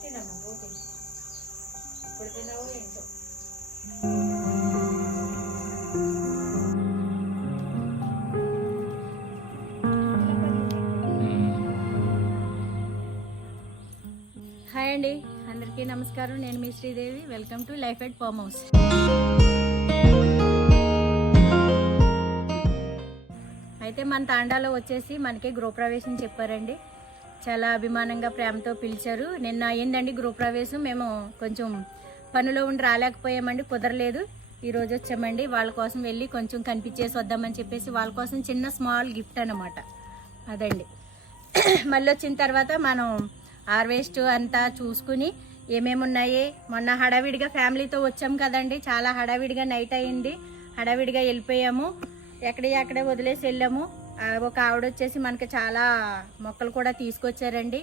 తినమ్మా పోతే ఇప్పుడు తినవు ఏంటో. హాయ్ అండి, అందరికీ నమస్కారం. నేను మీ Sridevi. Welcome to life at farm house. అయితే మన తాండాలో వచ్చేసి మనకి గృహప్రవేశం చెప్పారండి. చాలా అభిమానంగా ప్రేమతో పిలిచారు. నిన్న అయ్యిందండి గృహప్రవేశం. మేము కొంచెం పనిలో ఉండి రాలేకపోయామండి, కుదరలేదు. ఈరోజు వచ్చామండి. వాళ్ళ కోసం వెళ్ళి కొంచెం కనిపించేసి వద్దామని చెప్పేసి వాళ్ళ కోసం చిన్న స్మాల్ గిఫ్ట్ అన్నమాట. అదండి. మళ్ళీ వచ్చిన తర్వాత మనం హార్వెస్ట్ అంతా చూసుకుని ఏమేమి ఉన్నాయి. మొన్న హడావిడిగా ఫ్యామిలీతో వచ్చాం కదండి, చాలా హడావిడిగా నైట్ అయ్యింది. హడావిడిగా వెళ్ళిపోయాము, ఎక్కడే వదిలేసి వెళ్ళాము. ఒక ఆవిడ వచ్చేసి మనకి చాలా మొక్కలు కూడా తీసుకొచ్చారండి.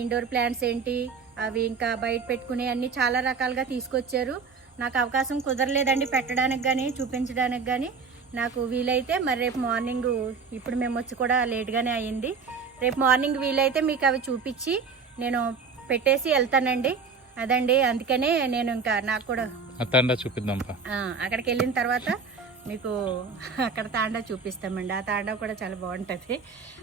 ఇండోర్ ప్లాంట్స్ ఏంటి అవి, ఇంకా బయట పెట్టుకునే అన్నీ చాలా రకాలుగా తీసుకొచ్చారు. నాకు అవకాశం కుదరలేదండి పెట్టడానికి కానీ చూపించడానికి కానీ. నాకు వీలైతే మరి రేపు మార్నింగ్, ఇప్పుడు మేము వచ్చి కూడా లేట్గానే అయ్యింది, రేపు మార్నింగ్ వీలైతే మీకు అవి చూపించి నేను పెట్టేసి వెళ్తానండి. అదండి, అందుకనే నేను ఇంకా నాకు కూడా తాండా చూపిద్దాం. అక్కడికి వెళ్ళిన తర్వాత మీకు అక్కడ తాండా చూపిస్తామండి. ఆ తాండా కూడా చాలా బాగుంటుంది.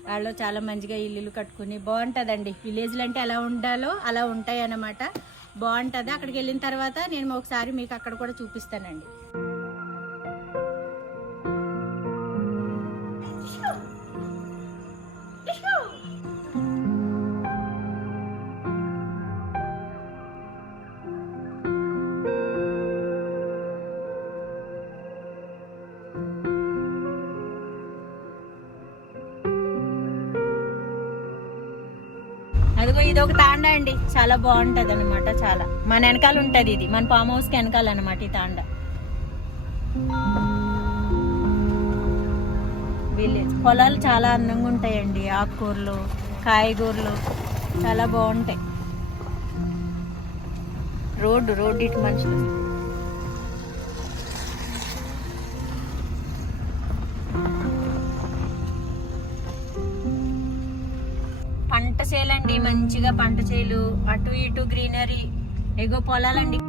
వాళ్ళు చాలా మంచిగా ఇల్లు కట్టుకుని బాగుంటుందండి. విలేజ్లు అంటే ఎలా ఉండాలో అలా ఉంటాయి అన్నమాట. బాగుంటుంది. అక్కడికి వెళ్ళిన తర్వాత నేను ఒకసారి మీకు అక్కడ కూడా చూపిస్తానండి. అదిగో ఇది ఒక తాండా అండి, చాలా బాగుంటది అనమాట. చాలా మన వెనకాల ఉంటది, ఇది మన ఫామ్ హౌస్ కి వెనకాల అనమాట ఈ తాండా. విలేజ్ పొలాలు చాలా అందంగా ఉంటాయండి. ఆకుకూరలు, కాయగూరలు చాలా బాగుంటాయి. రోడ్డు ఇటు మనుషులు. పంట చేలండి, మంచిగా పంట చేలు, అటు ఇటు గ్రీనరీ, ఎగో పొలాలండి.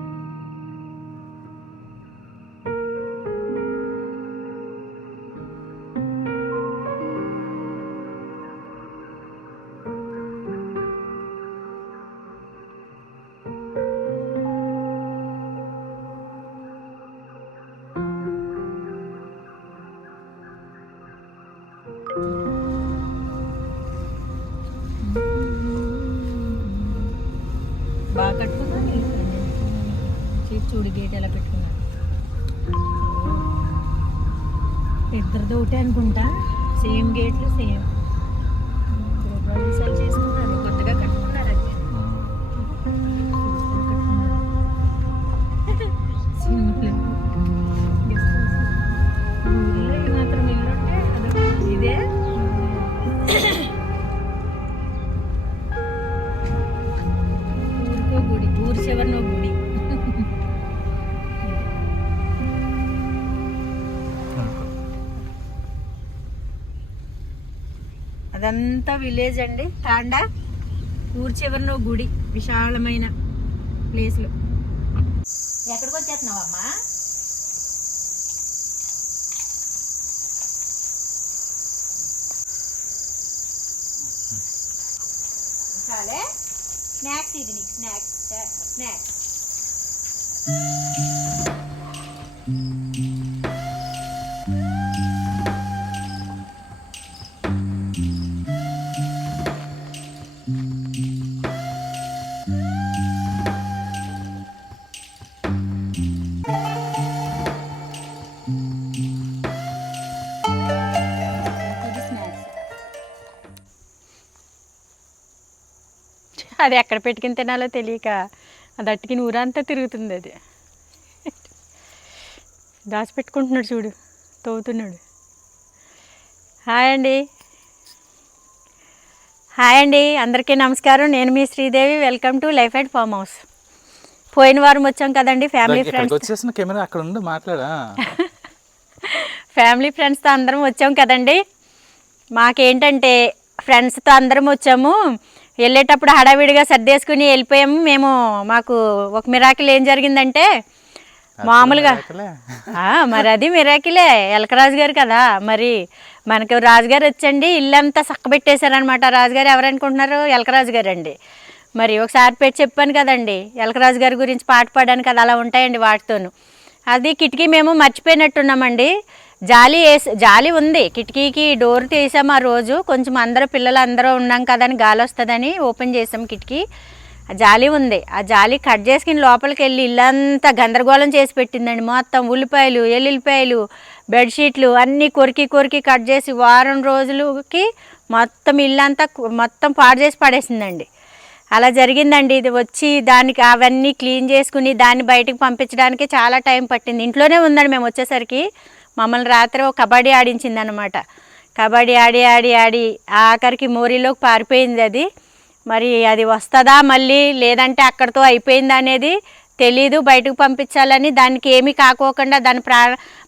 బాగా కట్టుకున్నాను. చూడు గేట్ ఎలా పెట్టుకున్నాను. ఇద్దరిది ఒకటే అనుకుంటా, సేమ్ గేట్లు సేమ్. గృహప్రవేశాలు చేసుకుంటారు, కొత్తగా కట్టుకున్నారు. అది ఊళ్ళో ఈ మాత్రం ఇల్లు ఉంటే ఇదే. గుడి, ఊరి చివరిలో గుడి. అదంతా విలేజ్ అండి. తాండా ఊరి చివరిలో గుడి, విశాలమైన ప్లేస్ లో. ఎక్కడికి వచ్చేస్తున్నావమ్మా? చాలే స్నాక్స్, ఇది నీకు స్నాక్స్. అది ఎక్కడ పెట్టుకుని తినాలో తెలియక అది అట్టుకుని ఊరంతా తిరుగుతుంది. అది దాచిపెట్టుకుంటున్నాడు చూడు, తవ్వుతున్నాడు. హాయ్ అండి, అందరికీ నమస్కారం. నేను మీ Sridevi. Welcome to life at farm house. పోయిన వారం వచ్చాం కదండి ఫ్యామిలీ ఫ్రెండ్స్తో అందరం వచ్చాం కదండి. మాకేంటంటే ఫ్రెండ్స్తో అందరం వచ్చాము. వెళ్ళేటప్పుడు హడావిడిగా సర్దేసుకుని వెళ్ళిపోయాము మేము. మాకు ఒక మిరాకిల్ ఏం జరిగిందంటే మామూలుగా మరి అది మిరాకిలే, ఎలకరాజు గారు కదా మరి. మనకు రాజుగారు వచ్చండి ఇల్లంతా చక్కబెట్టేశారనమాట. రాజుగారు ఎవరనుకుంటున్నారు? ఎలకరాజు గారు అండి. మరి ఒకసారి పెట్టి చెప్పాను కదండి ఎలకరాజు గారి గురించి పాట పాడాను కదా, అలా ఉంటాయండి వాటితోను. అది కిటికీ మేము మర్చిపోయినట్టున్నామండి. జాలి ఉంది, కిటికీకి డోర్ తీసాము. ఆ రోజు కొంచెం అందరూ పిల్లలు అందరూ ఉన్నాం కదా అని గాలి వస్తుందని ఓపెన్ చేసాం కిటికీ. ఆ జాలి ఉంది, ఆ జాలి కట్ చేసుకుని లోపలికి వెళ్ళి ఇల్లంతా గందరగోళం చేసి పెట్టిందండి. మొత్తం ఉల్లిపాయలు, ఎల్లుల్లిపాయలు, బెడ్షీట్లు అన్నీ కొరికి కట్ చేసి వారం రోజులకి మొత్తం ఇల్లంతా మొత్తం పాడు చేసి పడేసిందండి. అలా జరిగిందండి. ఇది వచ్చి దానికి అవన్నీ క్లీన్ చేసుకుని దాన్ని బయటకు పంపించడానికి చాలా టైం పట్టింది. ఇంట్లోనే ఉందండి మేము వచ్చేసరికి. మమ్మల్ని రాత్రి ఒక కబడ్డీ ఆడించింది అనమాట. కబడ్డీ ఆడి ఆఖరికి మోరీలోకి పారిపోయింది అది. మరి అది వస్తుందా మళ్ళీ లేదంటే అక్కడితో అయిపోయిందా అనేది తెలీదు. బయటకు పంపించాలని, దానికి ఏమీ కాకోకుండా దాని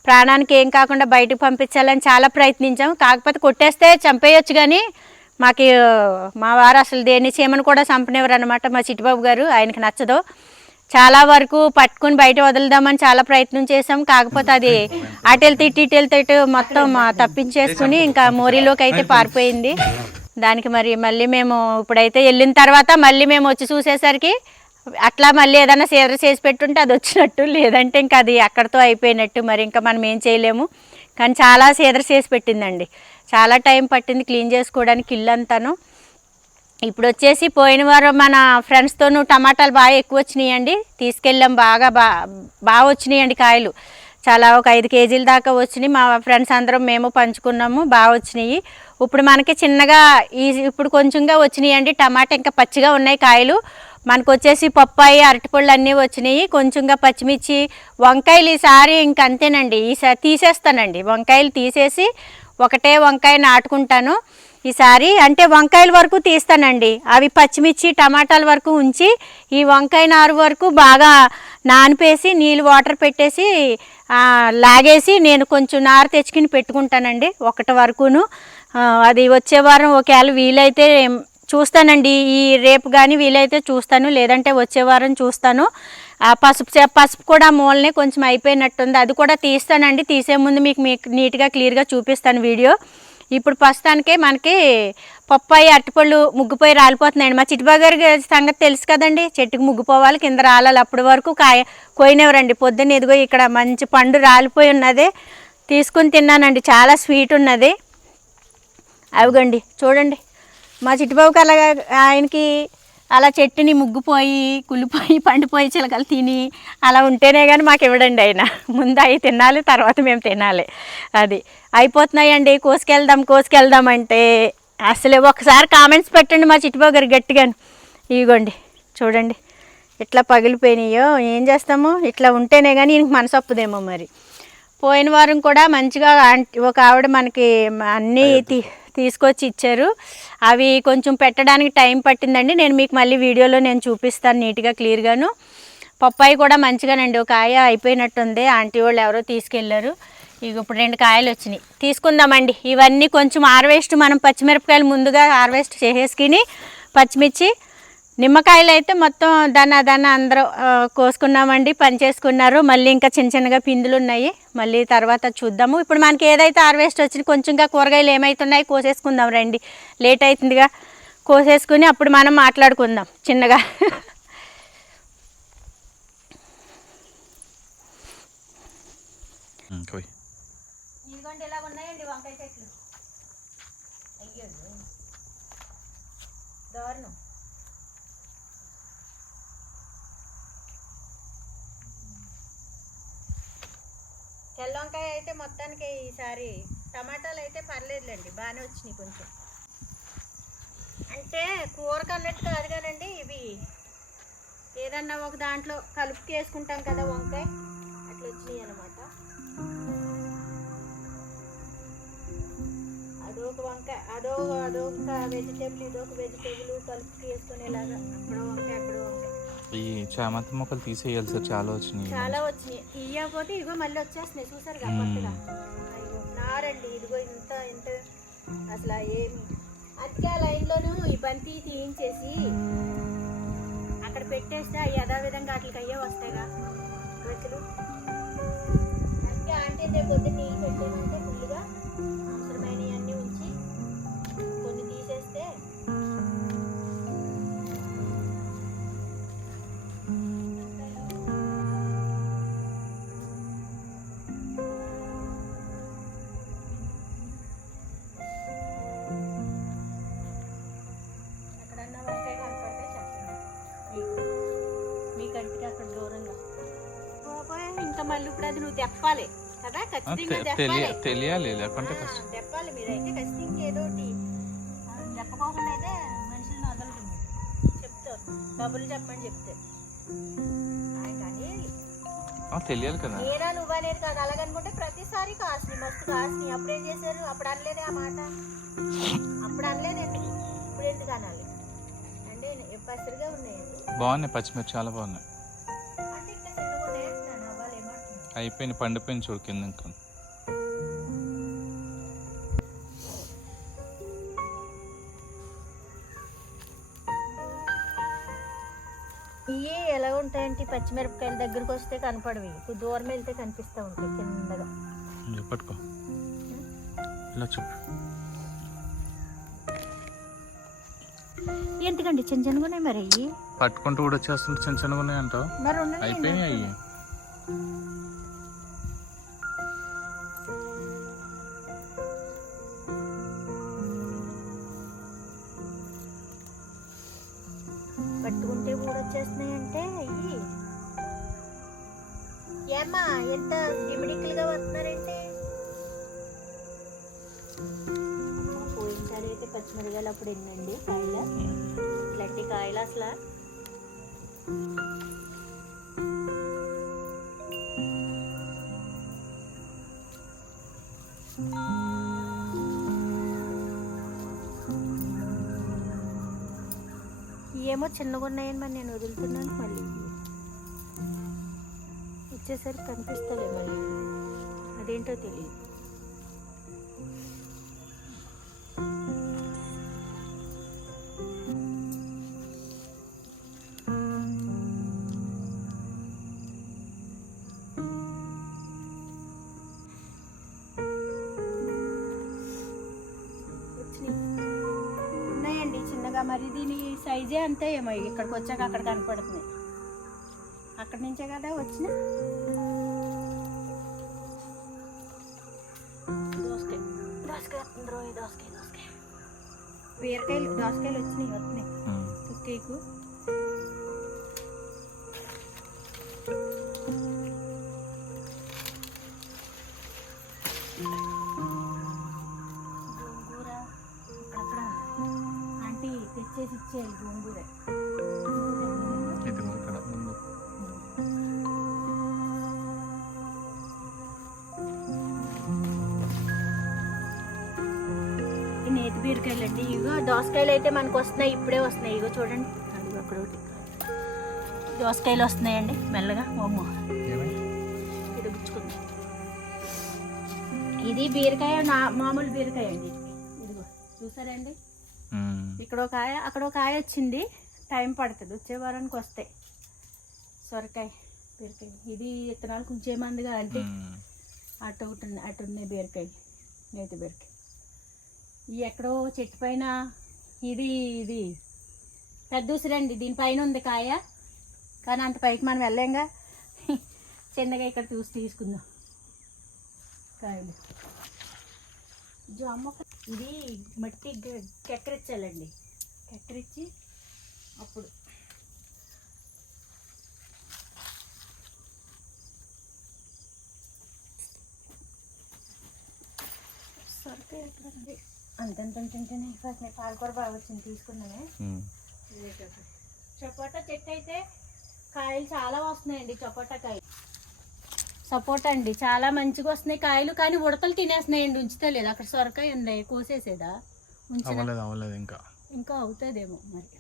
ప్రాణానికి ఏం కాకుండా బయటకు పంపించాలని చాలా ప్రయత్నించాం. కాకపోతే కొట్టేస్తే చంపేయచ్చు కానీ మాకు మా వారు అసలు దేన్ని చేయమని కూడా చంపనివ్వరు అనమాట. మా చిట్టిబాబు గారు, ఆయనకి నచ్చదు. చాలా వరకు పట్టుకుని బయట వదులుదామని చాలా ప్రయత్నం చేసాం. కాకపోతే అది అటెళ్తే ఇటెళ్తే మొత్తం తప్పించేసుకుని ఇంకా మోరీలోకి అయితే పారిపోయింది. దానికి మళ్ళీ మేము ఇప్పుడైతే వెళ్ళిన తర్వాత మళ్ళీ మేము వచ్చి చూసేసరికి అట్లా మళ్ళీ ఏదైనా సేద చేసి పెట్టుంటే అది వచ్చినట్టు, లేదంటే ఇంకా అది అక్కడితో అయిపోయినట్టు. మరి ఇంకా మనం ఏం చేయలేము. కానీ చాలా సేద చేసి పెట్టిందండి. చాలా టైం పట్టింది క్లీన్ చేసుకోవడానికి ఇల్లంతాను. ఇప్పుడు వచ్చేసి పోయిన వారం మన ఫ్రెండ్స్తోనూ టమాటాలు బాగా ఎక్కువ వచ్చినాయండి. తీసుకెళ్ళాం, బాగా వచ్చినాయండి కాయలు. చాలా ఒక 5 కేజీల దాకా వచ్చినాయి. మా ఫ్రెండ్స్ అందరం మేము పంచుకున్నాము, బాగా వచ్చినాయి. ఇప్పుడు మనకి చిన్నగా ఇప్పుడు కొంచెంగా వచ్చినాయండి. టమాటా ఇంకా పచ్చిగా ఉన్నాయి కాయలు. మనకు వచ్చేసి పప్పాయి, అరటిపళ్ళు అన్నీ వచ్చినాయి. కొంచెంగా పచ్చిమిర్చి, వంకాయలు ఈసారి ఇంక అంతేనండి. ఈసారి తీసేస్తానండి, వంకాయలు తీసేసి ఒకటే వంకాయ నాటుకుంటాను ఈసారి. అంటే వంకాయల వరకు తీస్తానండి, అవి పచ్చిమిర్చి టమాటాల వరకు ఉంచి ఈ వంకాయ నారు వరకు బాగా నానిపేసి నీళ్ళు వాటర్ పెట్టేసి లాగేసి నేను కొంచెం నారు తెచ్చుకుని పెట్టుకుంటానండి ఒకటి వరకును. అది వచ్చే వారం ఒకవేళ వీలైతే చూస్తానండి. ఈ రేపు కానీ వీలైతే చూస్తాను, లేదంటే వచ్చే వారం చూస్తాను. పసుపు కూడా మూలనే కొంచెం అయిపోయినట్టుంది, అది కూడా తీస్తానండి. తీసే ముందు మీకు నీట్గా క్లియర్గా చూపిస్తాను వీడియో. ఇప్పుడు ప్రస్తుతానికే మనకి పప్పాయి, అరటిపళ్ళు ముగ్గుపోయి రాలిపోతున్నాయండి. మా చిట్టిబాబు గారి సంగతి తెలుసు కదండి, చెట్టుకు ముగ్గుపోవాలి, కింద రాలాలి. అప్పటి వరకు కోయినవరండి. పొద్దున్న ఇదిగో ఇక్కడ మంచి పండు రాలిపోయి ఉన్నది, తీసుకుని తిన్నానండి. చాలా స్వీట్ ఉన్నది. అవిగండి చూడండి, మా చిట్టిబాబుకి అలాగా ఆయనకి అలా చెట్టుని ముగ్గుపోయి కుళ్ళిపోయి పండిపోయి చిలకలు తిని అలా ఉంటేనే కానీ మాకు ఇవ్వడండి ఆయన. ముందు అవి తినాలి, తర్వాత మేము తినాలి. అది అయిపోతున్నాయండి. కోసుకెళ్దాం అంటే అసలు ఒకసారి కామెంట్స్ పెట్టండి మా చిట్టిబాబు గారు గట్టిగాను. ఇదిగోండి చూడండి ఇట్లా పగిలిపోయినాయో. ఏం చేస్తాము, ఇట్లా ఉంటేనే కానీ ఈయనకి మనసు ఒప్పుదేమో మరి. పోయిన వారం కూడా మంచిగా ఒక ఆవిడ మనకి అన్నీ తీసుకొచ్చి ఇచ్చారు. అవి కొంచెం పెట్టడానికి టైం పట్టిందండి. నేను మీకు మళ్ళీ వీడియోలో నేను చూపిస్తాను నీట్గా క్లియర్గాను. పప్పాయి కూడా మంచిగానండి, ఒక కాయ అయిపోయినట్టుంది. ఆంటీ వాళ్ళు ఎవరో తీసుకెళ్ళారు. ఇక ఇప్పుడు 2 కాయలు వచ్చినాయి, తీసుకుందామండి. ఇవన్నీ కొంచెం హార్వెస్ట్, మనం పచ్చిమిరపకాయలు ముందుగా హార్వెస్ట్ చేసేసుకుని పచ్చిమిర్చి, నిమ్మకాయలు అయితే మొత్తం దాన్ని అందరూ కోసుకున్నామండి, పనిచేసుకున్నారు. మళ్ళీ ఇంకా చిన్నగా పిందులు ఉన్నాయి, మళ్ళీ తర్వాత చూద్దాము. ఇప్పుడు మనకి ఏదైతే హార్వెస్ట్ వచ్చింది కొంచెంగా కూరగాయలు ఏమవుతున్నాయి కోసేసుకుందాం రండి. లేట్ అవుతుందిగా, కోసేసుకుని అప్పుడు మనం మాట్లాడుకుందాం చిన్నగా. ఇదిగోండి ఇలా ఉన్నాయండి వంకాయ చెట్లు. అయ్యో దారుణం. తెల్ల వంకాయ అయితే మొత్తానికి ఈసారి, టమాటాలు అయితే పర్లేదులేండి, బాగానే వచ్చినాయి కొంచెం. అంటే కూరకు అన్నట్టు కాదు కానండి, ఇవి ఏదన్నా ఒక దాంట్లో కలుపుకి వేసుకుంటాం కదా వంకాయ, అట్లా వచ్చినాయి అన్నమాట. అదొక వంకాయ, అదొక వెజిటేబుల్, ఇదొక వెజిటేబుల్ కలుపుకి వేసుకునేలాగా. అక్కడో వంకాయ, అక్కడో వంకాయ. ఈ చామంతి మొక్కలు తీసేయాలి సార్, చాలా వచ్చినాయి. తీయకపోతే ఇగో మళ్ళీ వచ్చేస్తున్నాయి, చూసారు కొత్తగా. నారండి ఇదిగో ఇంత అసలు ఏమి కరెక్ట్గా లైన్లోను ఈ బంతి తీయించేసి అక్కడ పెట్టేస్తే అవి యథావిధంగా వాటికి అయ్యే వస్తాయిగా రుచులు. కరెక్ట్గా ఆంటీ రేపు పొద్దున్న నీళ్ళు పెట్టేమంటే ఫుల్గా అవసరమైనవి అన్నీ ఉంచి కొన్ని తీసేస్తే ఎక్కడన్నా వంకాయ కనపడితే చెప్పండి మీ కంటికి అక్కడ దూరంగా. ఇంకా మళ్ళీ ఇప్పుడు అది నువ్వు తెప్పాలి కదా, ఖచ్చితంగా తెప్పాలి. తెలియాలి లేకుంటే తెప్పాలి మీరైతే ఖచ్చితంగా ఏదో ఒకటి చెప్పకోకుండా అయితే మనుషులను వదలదు. చెప్తారు డబ్బులు చెప్పమని చెప్తే ఆయన అనేది తెలియాలి కదా. నేనా నువ్వు అనేది కాదు, అలాగనుకుంటే ప్రతిసారి కాస్ని మస్తు కాస్ని. అప్పుడేం చేశారు, అప్పుడు అనలేదే ఆ మాట, అప్పుడు అనలేదండి, ఇప్పుడు ఎందుకు అనాలి అంటే పసిరిగా ఉన్నాయండి. బాగున్నాయి పచ్చిమిర్చి, చాలా బాగున్నాయి. అంటే ఇంకా చిన్నగా ఉన్నాయంటున్నాను, అవ్వాలి ఏమంటున్నాను. అయిపోయింది, పండిపోయింది చూడు కింద. ఇంకా ఇవి ఎలా ఉంటాయంటే పచ్చిమిరపకాయల దగ్గరకు వస్తే కనపడవి, దూరం వెళ్తే కనిపిస్తూ ఉంటాయి కిందగా. పట్టుకో ఇలా చెప్పు. ఎందుకండి చిన్న చిన్నగా ఉన్నాయి మరి అయ్యి పట్టుకుంటూ కూడా వచ్చేస్తుంటే చిన్న చిన్నగా ఉన్నాయి అంటావు. మరి అయిపోయినాయి అయ్యి. పట్టుకుంటే కూడా వచ్చేస్తున్నాయి అంటే అయ్యి. ఏమ్మా ఎంత డిమిడికలుగా వస్తున్నారంటే. పోయినసారి అయితే పచ్చిమిరకాయలు అప్పుడు ఎన్నండి కాయలు, ఇట్లాంటి కాయలు అసలు ఏమో చిన్నగా ఉన్నాయని మరి నేను వదులుతున్నాను. మళ్ళీ వచ్చేసరికి కనిపిస్తుంది మళ్ళీ, అదేంటో తెలియదు. ఉన్నాయండి చిన్నగా, మరి దీని సైజే అంతే ఏమో. ఇక్కడికి వచ్చాక అక్కడ కనపడుతుంది, అక్కడి నుంచే కదా వచ్చిన. దోసకాయ దోసకాయ వస్తుంది రోజు, దోసకాయ దోసకాయ బీరకాయలు దోసకాయలు వస్తున్నాయి కుక్కేకు. గోంగూర అక్కడ ఆంటీ తెచ్చేసి ఇచ్చేది గోంగూర. నేతి బీరకాయలు అండి. ఇగో దోసకాయలు అయితే మనకు వస్తున్నాయి, ఇప్పుడే వస్తున్నాయి. ఇగో చూడండి, అదిగో అక్కడ ఒకటి దోసకాయలు వస్తున్నాయండి మెల్లగా. ఓమ్మో ఇది గుచ్చుకుంది. ఇది బీరకాయ, మామూలు బీరకాయ అండి. ఇదిగో చూసారండి, ఇక్కడ ఒక కాయ అక్కడ ఒక కాయ వచ్చింది. టైం పడుతుంది, వచ్చే వారానికి వస్తాయి. సొరకాయ బీరకాయ ఇది విత్తనాలు కొంచెం మందిగా అంటే అటు ఒకటి అటు ఉన్నాయి బీరకాయ, నేతి బీరకాయ. ఈ ఎక్కడో చెట్టు పైన ఇది ఇది పెద్ద ఉసిరండి, దీనిపైన ఉంది కాయ, కానీ అంత పైకి మనం వెళ్ళాంగా. చిన్నగా ఇక్కడ తీసుకుందాం కాయలు. జామ ఇది మట్టి కెక్కరిచ్చాలండి, కెక్కరిచ్చి అప్పుడు సొరకాయ ఎక్కడ అంతంతంటేనే పాలకూర బాగా వచ్చింది, తీసుకున్నానే. సపోటా చెట్టు అయితే కాయలు చాలా వస్తున్నాయండి. సపోటా అండి చాలా మంచిగా వస్తున్నాయి కాయలు, కానీ ఉడతలు తినేస్తున్నాయండి. ఉంచుతలేదు. అక్కడ సొరకాయ ఉంది, కోసేసేదా ఇంకా అవుతుందేమో మరి.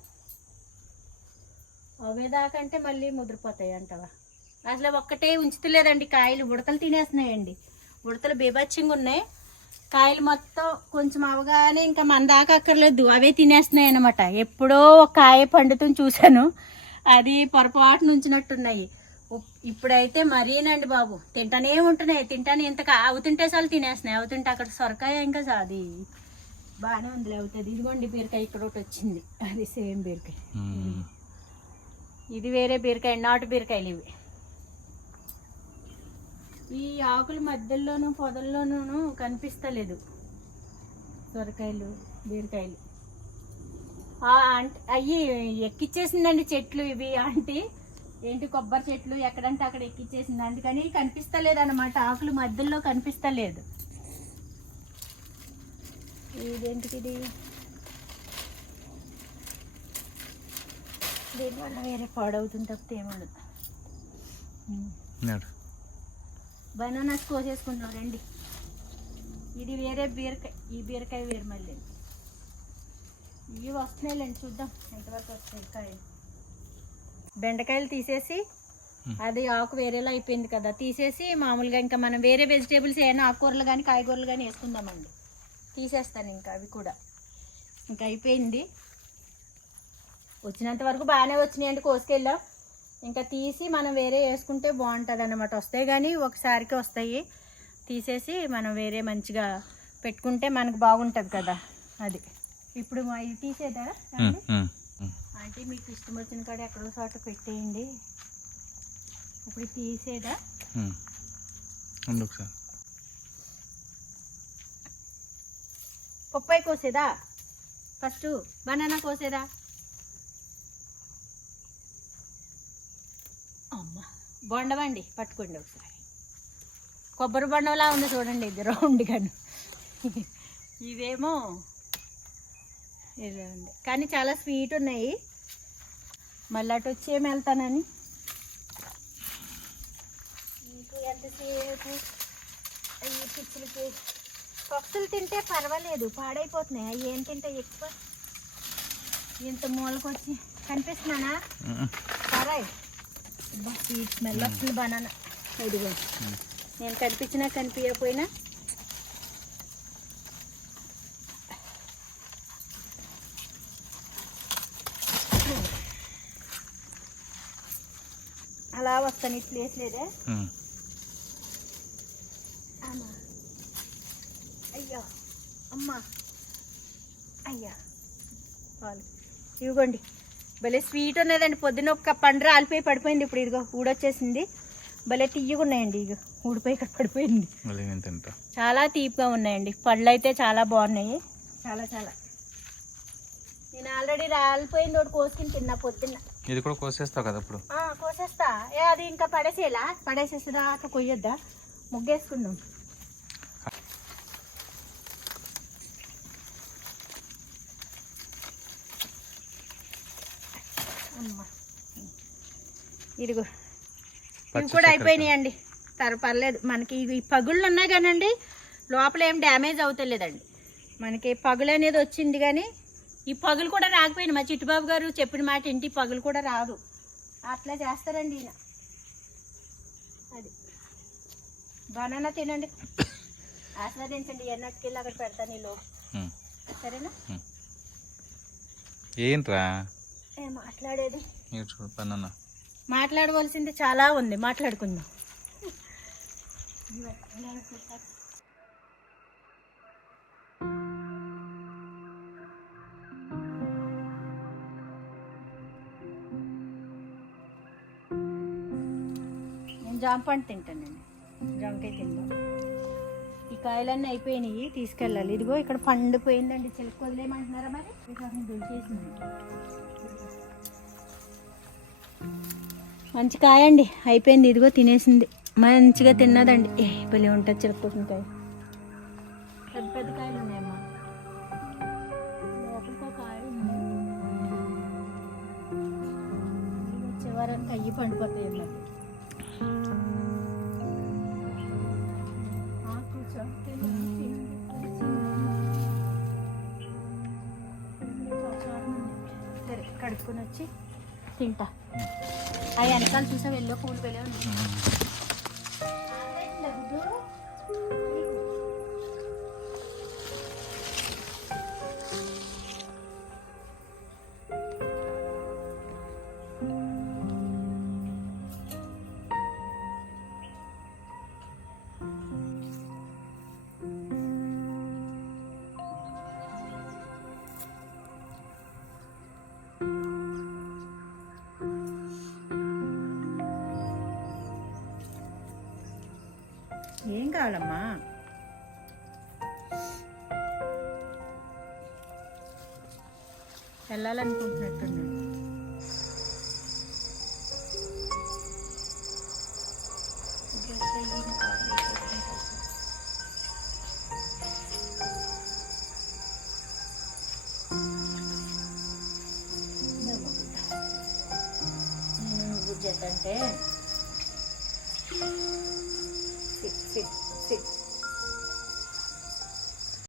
అవేదాకంటే మళ్ళీ ముదిరిపోతాయి అంటవా. అసలు ఒక్కటే ఉంచుతలేదండి కాయలు, ఉడతలు తినేస్తున్నాయండి. ఉడతలు బీభత్సంగా ఉన్నాయి. కాయలు మొత్తం కొంచెం అవగానే ఇంకా మన దాకా అక్కర్లేదు, అవే తినేస్తున్నాయి అనమాట. ఎప్పుడో ఒక కాయ పండుతుంది చూశాను, అది పొరపాటు నుంచినట్టున్నాయి. ఇప్పుడైతే మరీనండి బాబు, తింటానే ఉంటున్నాయి. తింటానే ఇంత అవుతుంటే చాలు తినేస్తున్నాయి. అవుతుంటే అక్కడ సొరకాయ ఇంకా అది బాగానే ఉంది అవుతుంది. ఇదిగోండి బీరకాయ ఇక్కడ ఒకటి వచ్చింది, అది సేమ్ బీరకాయ. ఇది వేరే బీరకాయ, నాటు బీరకాయలు ఇవి. ఈ ఆకుల మధ్యలోనూ పొదల్లోనూ కనిపిస్తలేదు సొరకాయలు, బీరకాయలు. అయ్యి ఎక్కిచ్చేసిందండి చెట్లు ఇవి. ఆంటీ ఏంటి కొబ్బరి చెట్లు ఎక్కడంటే అక్కడ ఎక్కిచ్చేసింది, అందుకని కనిపిస్తలేదు అనమాట. ఆకులు మధ్యలో కనిపిస్తలేదు. ఇదేంటిది, దీనివల్ల వేరే పాడవుతుంది తప్పితే ఏమడదు. బనానాస్ కోసేసుకుందాం రండి. ఇది వేరే బీరకాయ, ఈ బీరకాయ వేరు. మళ్ళీ ఇవి వస్తున్నాయిలేండి, చూద్దాం ఎంతవరకు వస్తాయి కాయలు. బెండకాయలు తీసేసి, అది ఆకు వేరేలా అయిపోయింది కదా, తీసేసి మామూలుగా ఇంకా మనం వేరే వెజిటేబుల్స్ ఏమైనా ఆకుకూరలు కానీ కాయగూరలు కానీ వేసుకుందామండి. తీసేస్తాను ఇంకా అవి కూడా. ఇంకా అయిపోయింది. వచ్చినంత వరకు బాగానే వచ్చినాయండి, కోసుకెళ్ళాం. ఇంకా తీసి మనం వేరే వేసుకుంటే బాగుంటుంది అన్నమాట. వస్తాయి కానీ ఒకసారికి వస్తాయి, తీసేసి మనం వేరే మంచిగా పెట్టుకుంటే మనకు బాగుంటుంది కదా. అది ఇప్పుడు ఇవి తీసేదా అంటే మీకు ఇష్టం వచ్చిన కాడ ఎక్కడో చోట పెట్టేయండి. ఇప్పుడు తీసేదా పప్పాయి కోసేదా, ఫస్ట్ బనానా కోసేదా. అమ్మ బొండవండి, పట్టుకోండి ఒకసారి. కొబ్బరి బొండంలా ఉంది చూడండి, ఇది రౌండ్ గాను. ఇవేమో ఇలా ఉంది కానీ చాలా స్వీట్ ఉన్నాయి. మళ్ళీ అటు వచ్చి ఏమి వెళ్తానని మీకు ఎంతసేపు ఈ పిచ్చులకి. పక్షులు తింటే పర్వాలేదు, పాడైపోతున్నాయి. అవి ఏం తింటే ఎక్కువ. ఇంత మూలకొచ్చి కనిపిస్తున్నానా సరే. స్వీట్ స్మెల్ వస్తుంది బనానా. ఇదిగో నేను కనిపించినా కనిపించకపోయినా అలా వస్తాను. ఈ ప్లేస్ లేదే. అమ్మా అయ్యా, అమ్మా అయ్యా, చాలు. ఇవ్వండి, భలే స్వీట్ ఉన్నదండి. పొద్దున్న ఒక పండు రాలిపోయి పడిపోయింది, ఇప్పుడు ఇదిగో ఊడొచ్చేసింది. భలే తీయగా ఉన్నాయండి. ఇక ఊడిపోయి ఇక్కడ పడిపోయింది. చాలా తీపిగా ఉన్నాయండి. పళ్ళు అయితే చాలా బాగున్నాయి, చాలా చాలా. నేను ఆల్రెడీ రాలిపోయింది ఒకటి కోసుకుని తిన్నా పొద్దున్న. ఇది కూడా కోసేస్తావు కదా ఇప్పుడు? కోసేస్తా. అది ఇంకా పడేసేలా, పడేసేస్తుందా అట్లా కొయ్యొద్దా, ముగ్గేసుకుందాం. అమ్మా ఇదిగో ఇవి కూడా అయిపోయినాయండి. పర్లేదు మనకి. ఇవి పగుళ్ళు ఉన్నాయి కానండి, లోపల ఏం డ్యామేజ్ అవుతలేదండి. మనకి పగులు అనేది వచ్చింది కానీ ఈ పగులు కూడా రాకపోయింది. మా చిట్టుబాబు గారు చెప్పిన మాట ఇంటి పగులు కూడా రాదు. అట్లా చేస్తారండి ఈయన. అది బనానా తినండి, ఆస్వాదించండి. ఎన్నట్టుకెళ్ళి అక్కడ పెడతాను ఈలో, సరేనా? ఏంట్రా మాట్లాడేది? బనానా మాట్లాడవలసింది చాలా ఉంది, మాట్లాడుకుందాం. నేను జామ పండు తింటానండి, జామకాయ తిందాం. ఈ కాయలన్నీ అయిపోయినాయి, తీసుకెళ్ళాలి. ఇదిగో ఇక్కడ పండిపోయిందండి, చిలక వదిలేయమంటున్నారా మరి? దొరికేసింది. మంచి కాయ అండి, అయిపోయింది. ఇదిగో తినేసింది, మంచిగా తిన్నదండి. భలే ఉంటుంది చిలకోసిన కాయ. పెద్ద పెద్ద కాయలు ఉన్నాయమ్మా, లోపలికో కాయ ఉంది. చివరికి అయ్యి పండిపోతాయి అన్నమాట. సరే కడుక్కొని వచ్చి తింటా. ఆ వెనకాల చూసా వెళ్ళో పూలు వెళ్ళే ఉన్నాయి. ఉండాలమ్మా. వెళ్ళాలనుకుంటున్నట్టున్నాడు. నువ్వు జతంటే సిట్ సిట్ సిట్